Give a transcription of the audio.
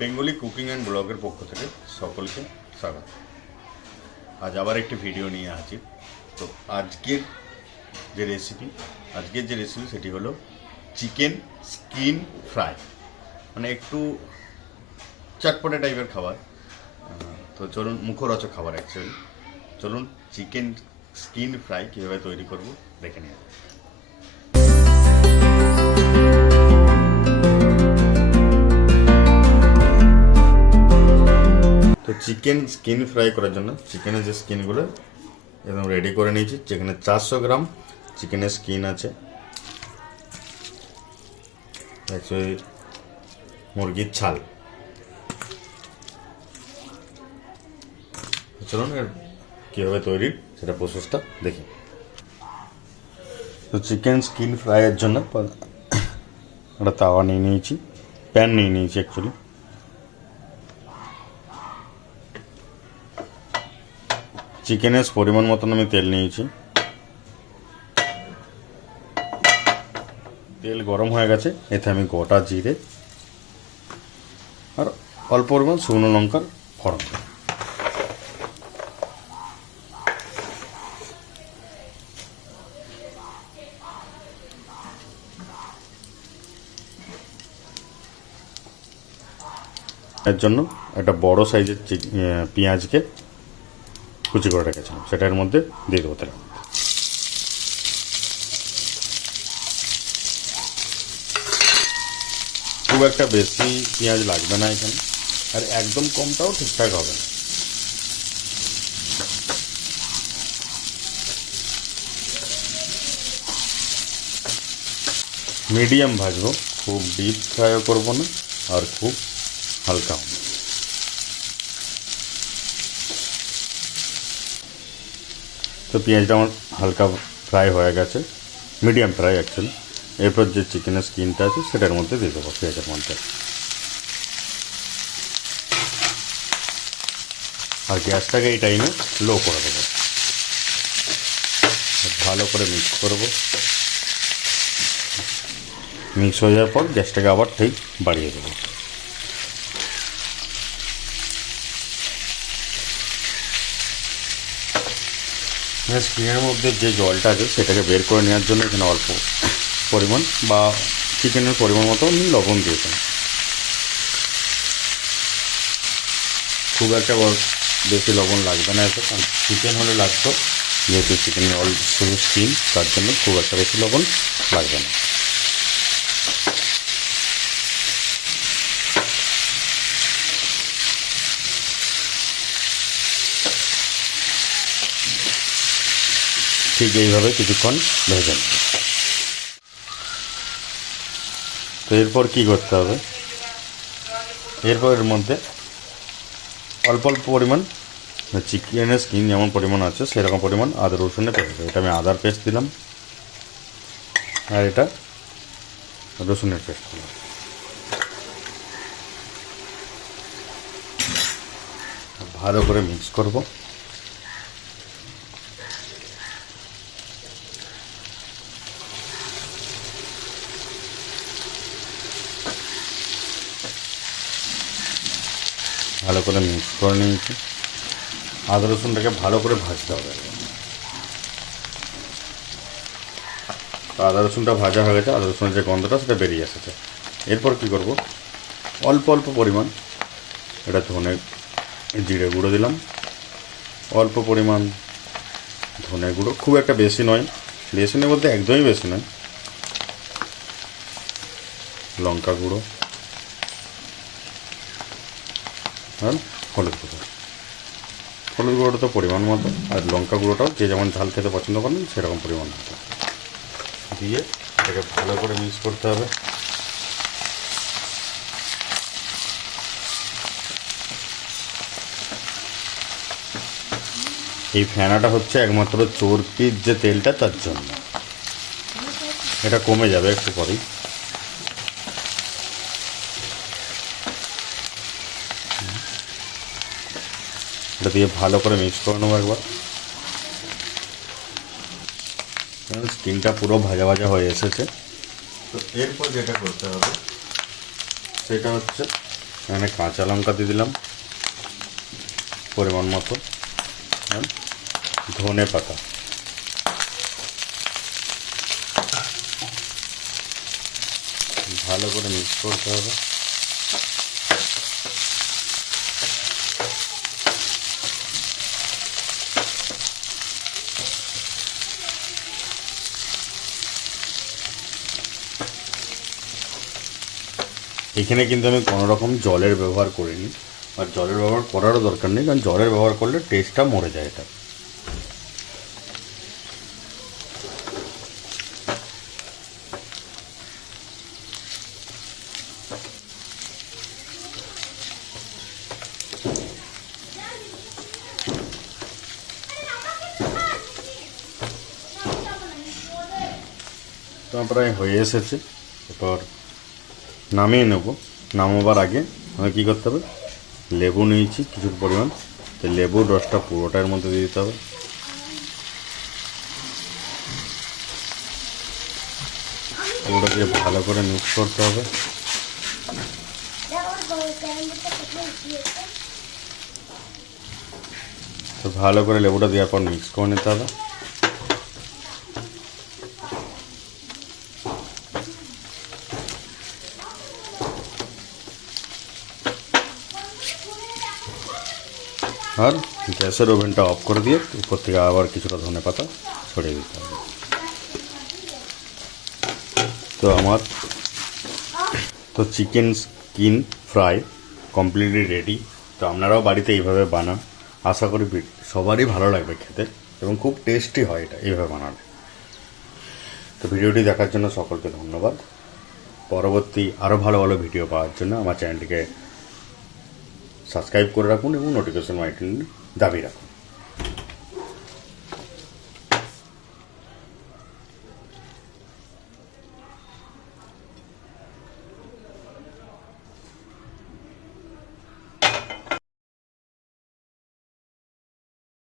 Bengali cooking and ব্লগের পক্ষ থেকে সকলকে স্বাগত। আজ আবার একটি ভিডিও নিয়ে হাজির। তো আজকের যে রেসিপি সেটি হলো চিকেন স্কিন ফ্রাই, মানে একটু চটপটে টাইপের খাবার। তো চলুন, মুখরোচক খাবার অ্যাকচুয়ালি। চলুন চিকেন স্কিন ফ্রাই কীভাবে তৈরি করব দেখে নিয়ে। তো চিকেন স্কিন ফ্রাই করার জন্য চিকেনের যে স্কিনগুলো একদম রেডি করে নিয়েছি। যেখানে 400 গ্রাম চিকেনের স্কিন আছে, অ্যাকচুয়ালি মুরগির ছাল। চলুন এর কীভাবে তৈরি সেটা প্রসেসটা দেখি। তো চিকেন স্কিন ফ্রাইয়ের জন্য একটা তাওয়া নিয়ে নিয়েছি, প্যান নিয়ে নিয়েছি অ্যাকচুয়ালি। চিকেনের পরিমাণ মতন আমি তেল নিয়েছি। তেল গরম হয়ে গেছে, এতে আমি গোটা জিরে আর অল্প পরিমাণ শুকনো লঙ্কার ফোড়ন। এর জন্য একটা বড় সাইজের পেঁয়াজকে কুচি করে রেখেছিলাম, সেটা এর মধ্যে দিয়ে দেবো তেল। খুব একটা বেশি পেঁয়াজ লাগবে না এখানে, আর একদম কমটাও ঠিকঠাক হবে না। মিডিয়াম ভাজবো, খুব ডিপ ফ্রাইও করবো না আর খুব হালকা হবে। তো পেঁয়াজটা আমার হালকা ফ্রাই হয়ে গেছে, মিডিয়াম ফ্রাই অ্যাকচুয়ালি। এরপর যে চিকেনের স্কিনটা আছে সেটার মধ্যে দিয়ে দেবো, পেঁয়াজের মধ্যে। আর গ্যাসটাকে এই টাইমে লো করে দেবো। ভালো করে মিক্স করব। মিক্স হয়ে যাওয়ার পর গ্যাসটাকে আবার ঠিক বাড়িয়ে দেবো। স্কিনের মধ্যে যে জলটা আছে সেটাকে বের করে নেওয়ার জন্য এখানে অল্প পরিমাণ বা চিকেনের পরিমাণ মতো আমি লবণ দিয়েছিলাম। খুব একটা বেশি লবণ লাগবে না এতে, কারণ চিকেন হলে লাগতো, যেহেতু চিকেনের শুধু স্কিন, তার জন্য খুব একটা বেশি লবণ লাগবে না। ঠিক এইভাবে কিছুক্ষণ ভেজে নেব। তো এরপর কী করতে হবে, এরপর এর মধ্যে অল্প অল্প পরিমাণ চিকেনের স্কিন যেমন পরিমাণ আছে সেরকম পরিমাণ আদা রসুনের পেস্ট দেবো। এটা আমি আদার পেস্ট দিলাম, আর এটা রসুনের পেস্ট দিলাম। ভালো করে মিক্স করব। ভালো করে মিক্স করে নিয়েছি। আদা রসুনটাকে ভালো করে ভাজতে হবে। আদা রসুনটা ভাজা হয়ে গেছে, আদা রসুনের যে গন্ধটা সেটা বেরিয়ে এসেছে। এরপর কি করব, অল্প অল্প পরিমাণ এটা জিরে গুঁড়ো দিলাম, অল্প পরিমাণ ধনে গুঁড়ো, খুব একটা বেশি নয়, বেশি বলতে একদমই বেশি নয়, লঙ্কা গুঁড়ো আর হলুদ গুঁড়ো। হলুদ গুঁড়োটা তো পরিমাণ মতো, আর লঙ্কা গুঁড়োটাও যে যেমন ঝাল খেতে পছন্দ করেন সেরকম পরিমাণ মতো দিয়ে এটাকে ভালো করে মিক্স করতে হবে। এই ফেনাটা হচ্ছে একমাত্র চর্বির যে তেলটা, তার জন্য এটা কমে যাবে একটু পরেই। এটা দিয়ে ভালো করে মিক্স করে নেবো একবার। স্কিনটা পুরো ভাজা ভাজা হয়ে এসেছে। তো এরপর যেটা করতে হবে সেটা হচ্ছে এখানে কাঁচা লঙ্কা দিয়ে দিলাম পরিমাণ মতো, ধনে পাতা, ভালো করে মিক্স করতে হবে। এখানে কিন্তু আমি কোনো রকম জলের ব্যবহার করিনি, আর জলের ব্যবহার করারও দরকার নেই, কারণ জলের ব্যবহার করলে টেস্টটা মরে যায় এটা। তো প্রায় হয়ে এসেছে, এরপর নামিয়ে নেব। নামাবার আগে আমাকে কী করতে হবে, লেবু নিয়েছি কিছু পরিমাণ, তো লেবুর রসটা পুরোটার মধ্যে দিয়ে দিতে হবে। পুরোটা দিয়ে ভালো করে মিক্স করতে হবে। তো ভালো করে লেবুটা দেওয়ার পর মিক্স করে নিতে হবে। আর গ্যাসের ওভেনটা অফ করে দিয়ে উপর থেকে আবার কিছুটা ধনে পাতা ছড়িয়ে দিতে হবে। তো আমার chicken skin fry completely ready. তো আপনারাও বাড়িতে এইভাবে বানান, আশা করি সবারই ভালো লাগবে খেতে, এবং খুব টেস্টি হয় এটা এইভাবে বানালে। তো ভিডিওটি দেখার জন্য সকলকে ধন্যবাদ। পরবর্তী আরও ভালো ভালো ভিডিও পাওয়ার জন্য আমার চ্যানেলটিকে সাবস্ক্রাইব করে রাখুন এবং নোটিফিকেশন আইকন দাবি রাখুন।